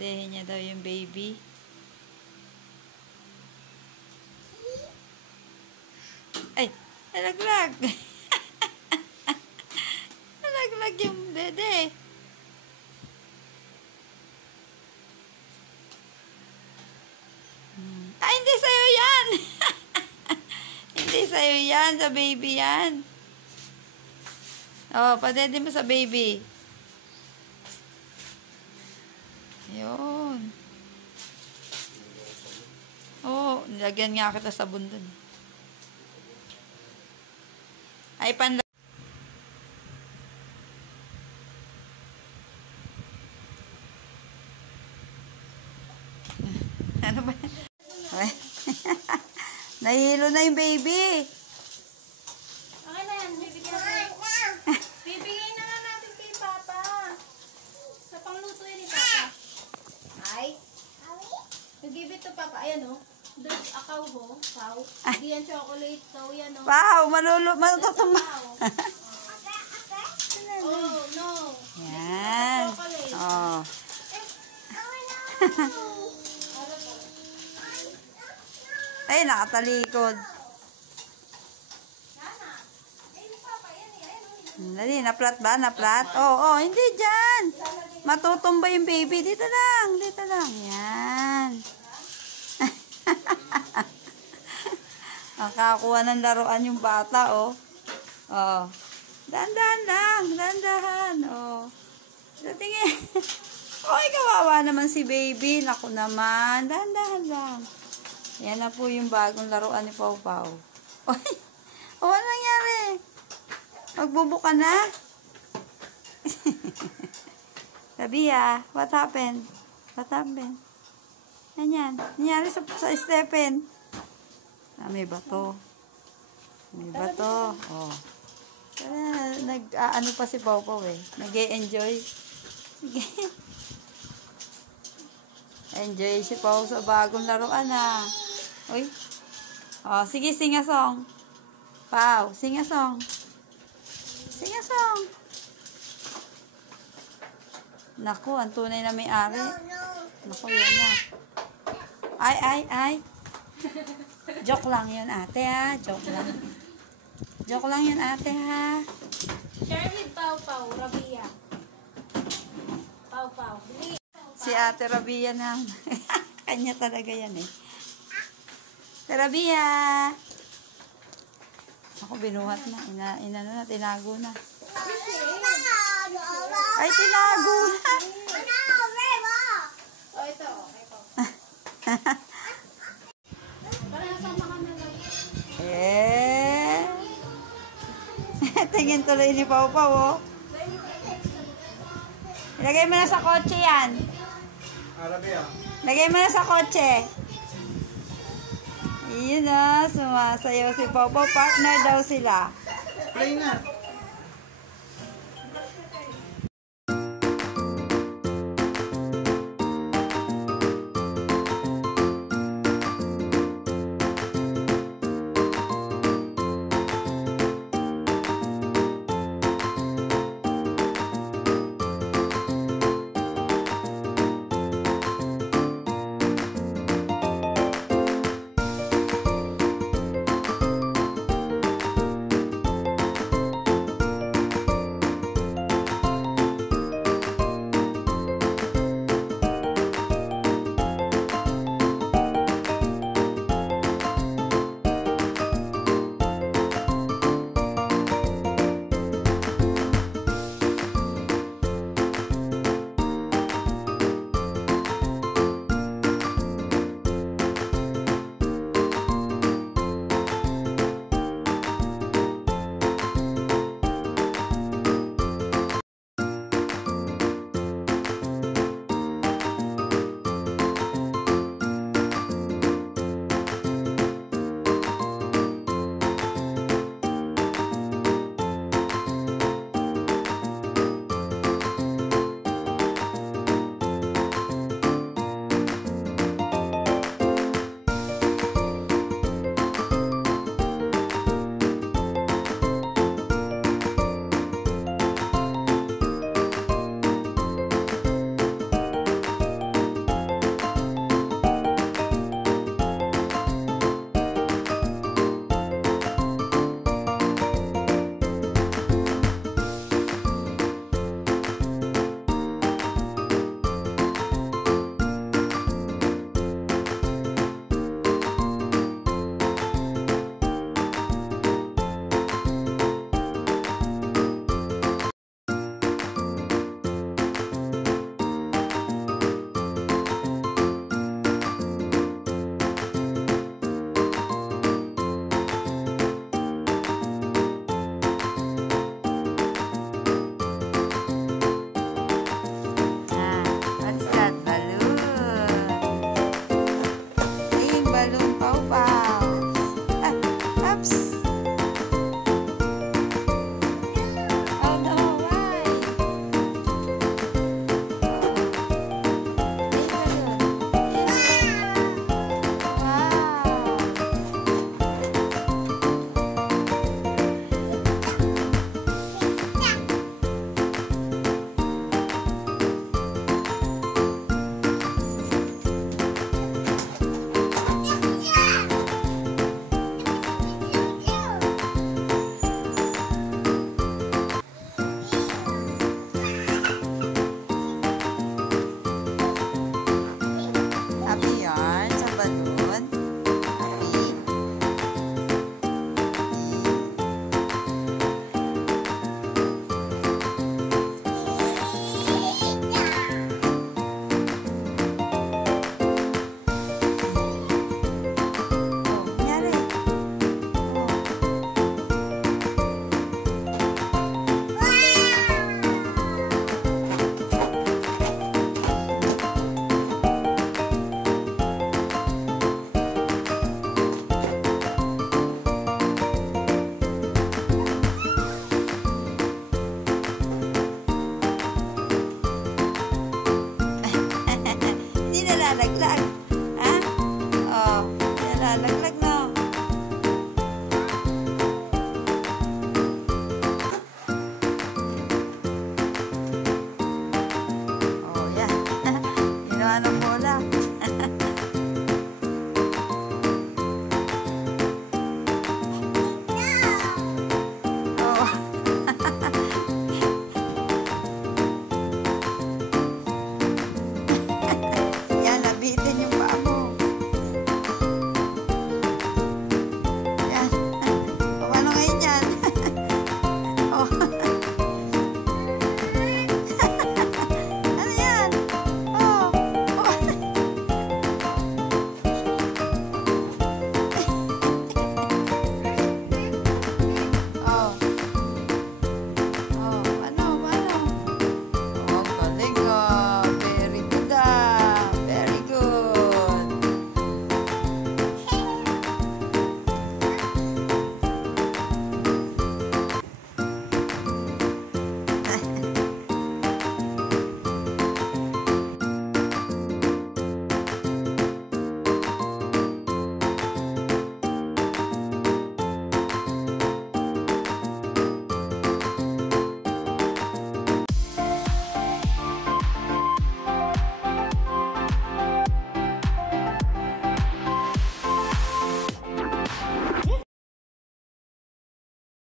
Dedehin niya daw yung baby. Ay, nalaglag. Nalaglag yung dede. Ay, hindi sa'yo yan. Hindi sa'yo yan. Sa baby yan. Oh, padede mo sa baby. Yun. Oh, nilagyan nga kita sa bundon. Ay, panla. Ano ba? Nahilo na yung baby. Okay na yan. Bibigyan na nga natin kay Papa. Sa pangluto yan ni Papa. Ay. Give it to Papa. Ayan o. There's a cow ho. Cow. Hindi yan chocolate. Cow yan o. Wow, matutuma. Oh, no. Yan. Chocolate. Oh. Ay, nakatalikod. Dali, naplat ba? Naplat? Oo, hindi dyan. Matutumba yung baby. Dito lang. Dito lang. Yan. Nakakuha ng laruan yung bata, oh. Oh. Dahan-dahan lang. Dahan-dahan. Oh. Tingin. Oy, kawawa naman si baby. Naku naman. Dahan-dahan lang. Yan na po yung bagong laruan ni Pau Pau. Oy, ano nangyari? Magbubuka na? Rabia, what happened? What happened? Yan. Nangyari sa Stephen. Ah, may bato. May bato. Oh. Ano pa si Pau Pau eh. Nag-e-enjoy. Enjoy si Pau sa bagong laruan ah. Uy. Oh, sige, sing a song. Pau, sing a song. Sing a song. Naku, ang tunay na may-ari. Naku, yan na. Ay. Joke lang yun, ate ha. Joke lang. Joke lang yun, ate ha. Share with Pau Pau, Rabia. Pau Pau. Si ate Rabia na. Kanya talaga yan eh. Rabia. Ako binuhat na. Inano na, tinago na. Ay, tinago na. Oh, ito. Eh. Tingin tuloy ni Pau Pau, oh. Ilagay mo na sa kotse yan. Arabia. Lagay mo na sa kotse. Yun na, sumasayaw si Pau Pau. Partner daw sila. Play na.